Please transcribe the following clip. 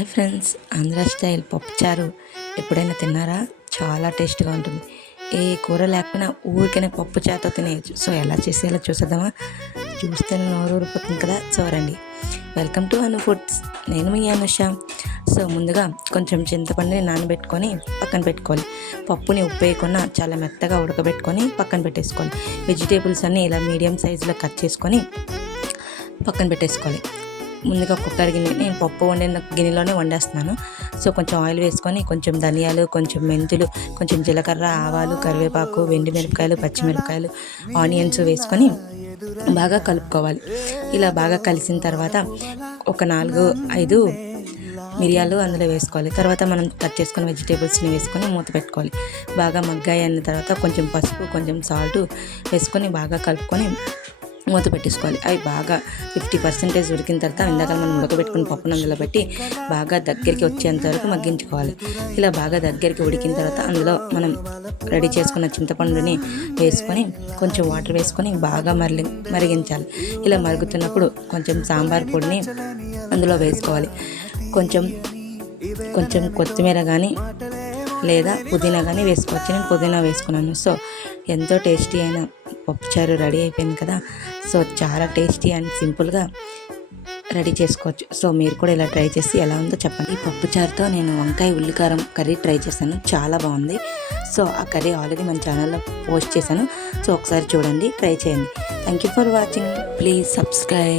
Hi friends Andhra style పప్పుచారు. ఎప్పుడైనా తిన్నారా? చాలా టేస్ట్గా ఉంటుంది. ఏ కూర లేకపోయినా ఊరికైనా పప్పు చారుతో తినేయచ్చు. సో ఎలా చేసేలా చూసేద్దామా? చూస్తే నోరు ఊరిపోతుంది కదా? సో రండి. Welcome to Anu foods. నేను మీ అనుష. సో ముందుగా కొంచెం చింతపండుని నానబెట్టుకొని పక్కన పెట్టుకోవాలి. పప్పుని ఉప్పు వేయకుండా చాలా మెత్తగా ఉడకబెట్టుకొని పక్కన పెట్టేసుకోవాలి. వెజిటేబుల్స్ అన్నీ ఇలా మీడియం సైజులో కట్ చేసుకొని పక్కన పెట్టేసుకోవాలి. ముందుగా కుక్కర్ గిన్నె నేను పప్పు వండిన గిన్నెలోనే వండేస్తున్నాను. సో కొంచెం ఆయిల్ వేసుకొని కొంచెం ధనియాలు కొంచెం మెంతులు కొంచెం జీలకర్ర ఆవాలు కరివేపాకు వెండి మిరపకాయలు పచ్చిమిరపకాయలు ఆనియన్స్ వేసుకొని బాగా కలుపుకోవాలి. ఇలా బాగా కలిసిన తర్వాత ఒక నాలుగు ఐదు మిరియాలు అందులో వేసుకోవాలి. తర్వాత మనం కట్ చేసుకున్న వెజిటేబుల్స్ని వేసుకొని మూత పెట్టుకోవాలి. బాగా మగ్గాయి అన్న తర్వాత కొంచెం పసుపు కొంచెం సాల్ట్ వేసుకొని బాగా కలుపుకొని మూత పెట్టేసుకోవాలి. అవి బాగా ఫిఫ్టీ పర్సెంటేజ్ ఉడికిన తర్వాత ఇందాక మనం ఉడకబెట్టుకుని పప్పును అందులో పెట్టి బాగా దగ్గరికి వచ్చేంత వరకు మగ్గించుకోవాలి. ఇలా బాగా దగ్గరికి ఉడికిన తర్వాత అందులో మనం రెడీ చేసుకున్న చింతపండుని వేసుకొని కొంచెం వాటర్ వేసుకొని బాగా మరలి మరిగించాలి. ఇలా మరుగుతున్నప్పుడు కొంచెం సాంబార్ పొడిని అందులో వేసుకోవాలి. కొంచెం కొంచెం కొత్తిమీర కానీ లేదా పుదీనా కానీ వేసుకోవచ్చు. నేను పుదీనా వేసుకున్నాను. సో ఎంతో టేస్టీ అయిన పప్పుచారు రెడీ అయిపోయింది కదా. సో చాలా టేస్టీ అండ్ సింపుల్గా రెడీ చేసుకోవచ్చు. సో మీరు కూడా ఇలా ట్రై చేసి ఎలా ఉందో చెప్పండి. ఈ పప్పుచారుతో నేను వంకాయ ఉల్లికారం కర్రీ ట్రై చేశాను. చాలా బాగుంది. సో ఆ కర్రీ ఆల్రెడీ మన ఛానల్లో పోస్ట్ చేశాను. సో ఒకసారి చూడండి ట్రై చేయండి. Thank you for watching please subscribe